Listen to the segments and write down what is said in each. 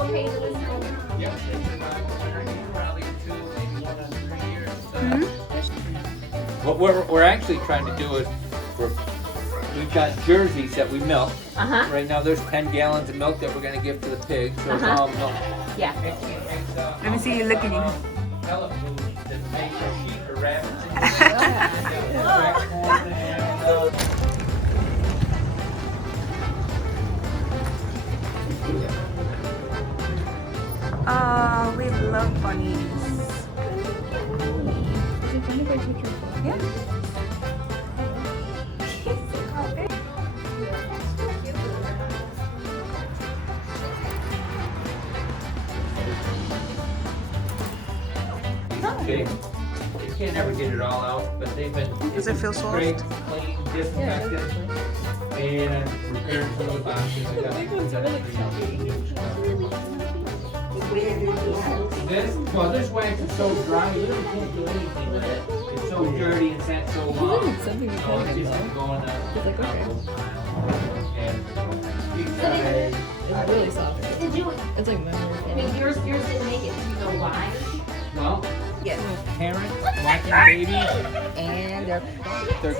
okay to listen? Yep. Probably 2, maybe 1 or 3 years. What we're actually trying to do is we've got jerseys that we milk. Right now there's 10 gallons of milk that we're going to give to the pigs, so it's all milk. Yeah. Let me see you looking. Pellet food that makes our sheep or rabbits. We love bunnies. Yeah. Okay. You can't ever get it all out, but they've been Does it feel soft? scraped, cleaned, disinfected, and repaired some of the boxes. I got this wax is so dry, you really can't do anything with it. It's so dirty and sat so long. It's just gonna go in the compost pile. And It's really soft. Did you? It's like memory. I mean, yours didn't make it. Do you know why? well, Yes. parents watching babies. And they're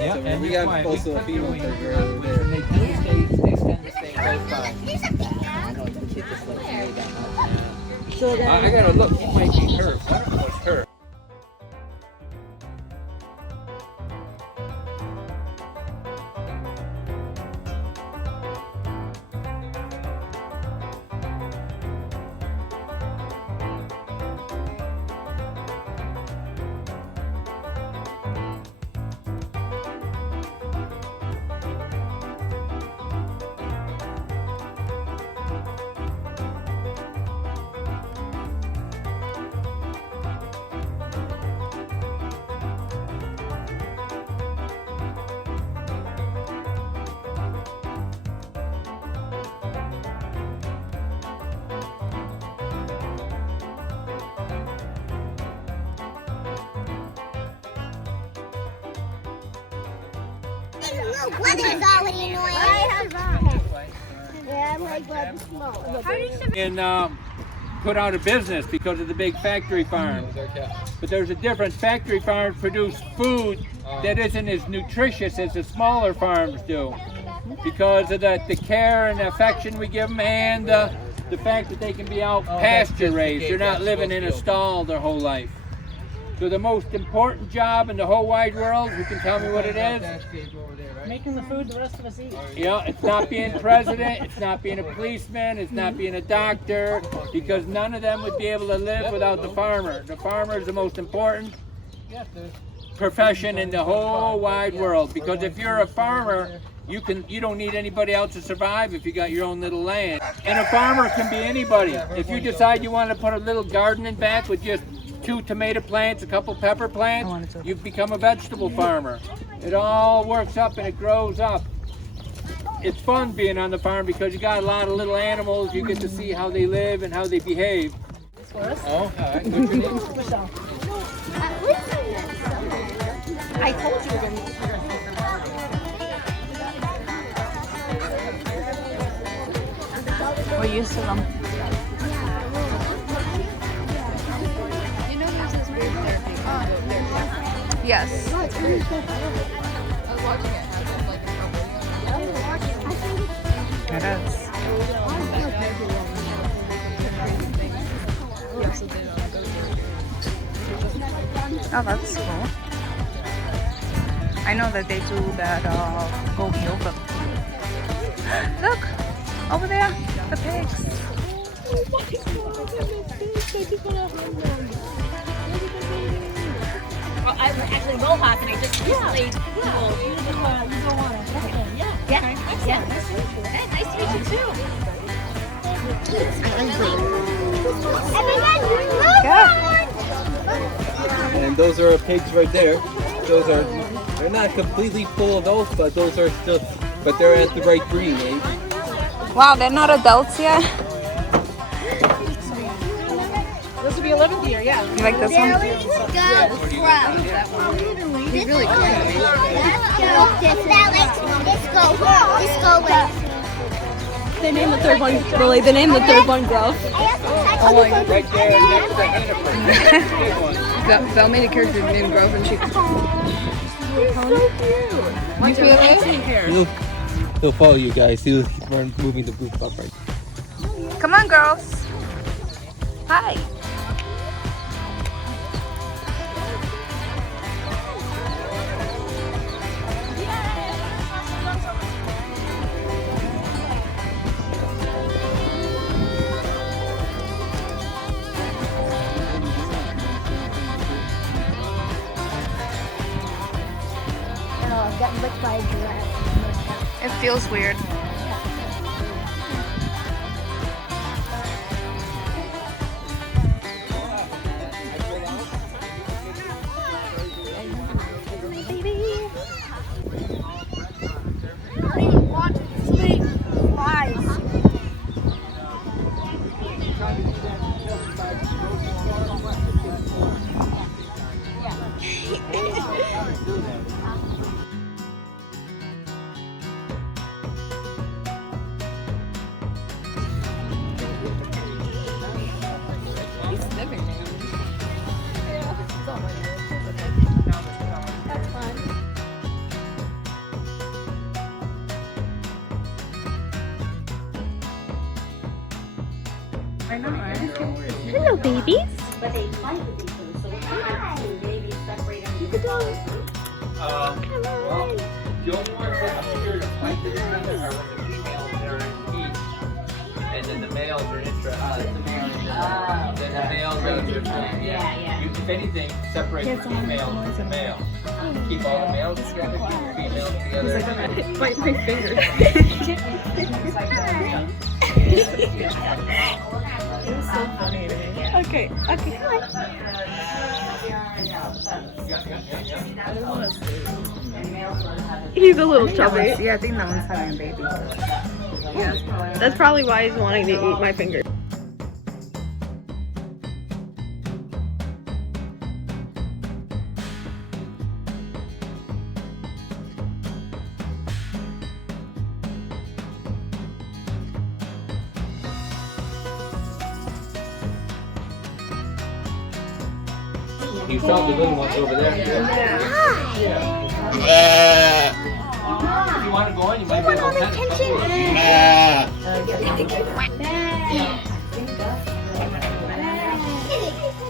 Yeah, and we you're got quiet. also We a cut female their wings tiger out, over which there. They tend to stay close by. I know the kid just like they got So I gotta look, it might be her. I don't know if it's her. Weather's already annoying. Yeah, my blood's small. And put out of business because of the big factory farms. But there's a difference. Factory farms produce food that isn't as nutritious as the smaller farms do because of the care and the affection we give them and the fact that they can be out pasture raised. They're not living in a stall their whole life. So the most important job in the whole wide world, who can tell me what it is? making the food the rest of us eat. Yeah, it's not being president, it's not being a policeman, it's not being a doctor, because none of them would be able to live without the farmer. The farmer is the most important profession in the whole wide world, because if you're a farmer, you don't need anybody else to survive if you got your own little land. And a farmer can be anybody. If you decide you want to put a little garden in back with just 2 tomato plants, a couple pepper plants, you've become a vegetable farmer. It all works up and it grows up. It's fun being on the farm because you got a lot of little animals. You get to see how they live and how they behave. Oh, all right. What's your name? Michelle. I told you we're going to. We're used to them. You know there's this weird therapy called therapy. Yes. I was watching it. It is. Oh, that's cool. I know that they do that goat yoga. Look, over there, the pigs. Well, I actually will hop and I just recently. You don't want it. Yeah. Yeah. Nice to meet you. Hey, nice to meet you too. And those are our pigs right there. Those are, they're not completely full of oats, but those are still, but they're at the right breeding age. Wow, they're not adults yet. This will be 11th year, yeah. You like this one? He's really cool. Let's go. They named the third one, Lily. They named the third one Grove. Right there next to Hannaford. Big one. Val made a character named Grove and she. You feel it? He'll follow you guys. He'll keep moving the booth up right. Come on, girls. Hi. Got licked by a giraffe. It feels weird. Hello, babies. Well, the only ones that appear to fight the together are when the females are in heat, and then the males are then the males are their thing. Yeah. If anything, separate the females from the male. Keep all the males together, keep the females together. Bite my finger. Okay, come on. He's a little chubby. Yeah, I think that one's having a baby. That's probably why he's wanting to eat my finger. You found the little ones over there. If you want to go on, you might be able to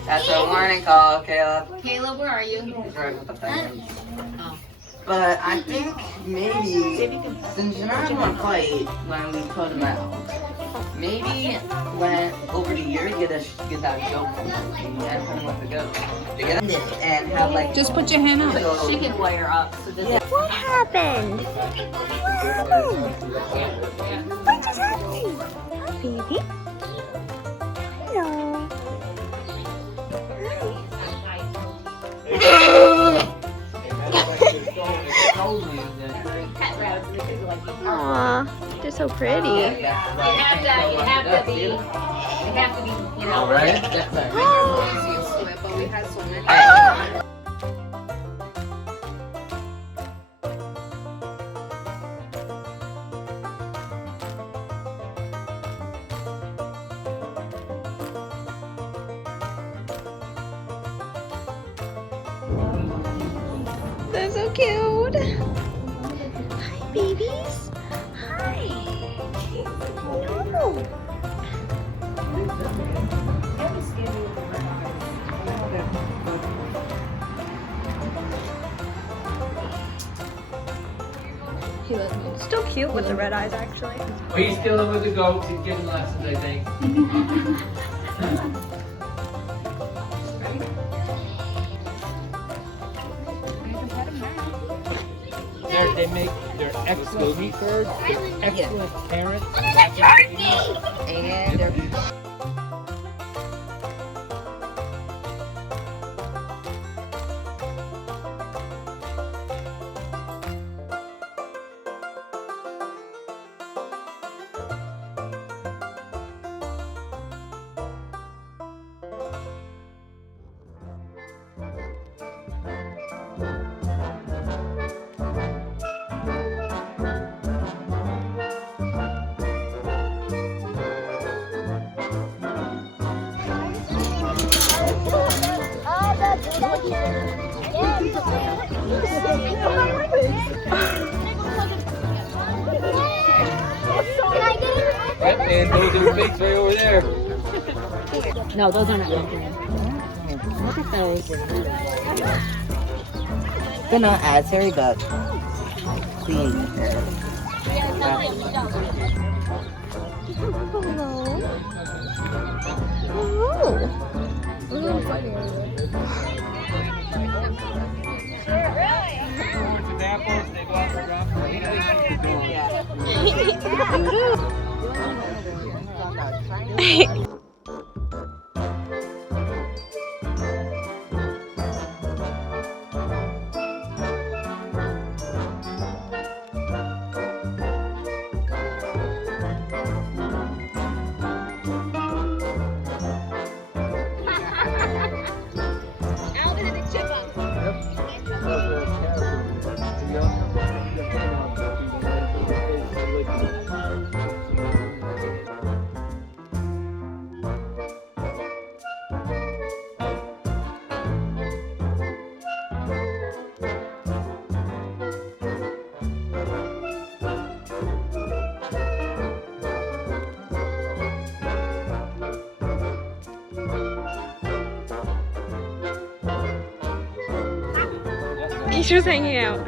That's a warning call, Caleb. Caleb, where are you? He's right with the thing. But I think maybe, since you're not gonna fight when we put him out, maybe when over the year get that joke from him and put him with the goat. To get him and have like Just put your hand out. She can play her up. So just What happened? What just happened? Hi, baby. Hello. Aw, they're so pretty. you have to be, you know. All right. But we had so many. They're so cute. Hi, babies. Hi. Oh. Still cute with the red eyes, actually. Well, he's still with the goats. He's getting lessons, I think. They're excellent reapers, they're excellent parents. and they're Yep, and those are pigs right over there. No, those are not Indian. Look at those. They're not as hairy, but clean. He's just hanging out.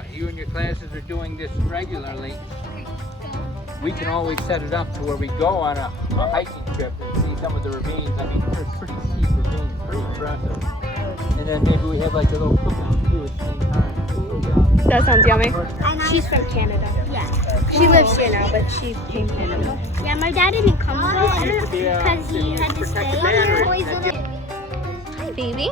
If you and your classes are doing this regularly, we can always set it up to where we go on a hiking trip and see some of the ravines. I mean, they're pretty steep ravines, pretty impressive. And then maybe we have like a little cookout too at the same time. That sounds yummy. She's from Canada. Yeah. She lives here now, but she came to Canada. Yeah, my dad didn't come though. I don't know because he had to stay. Hi, baby.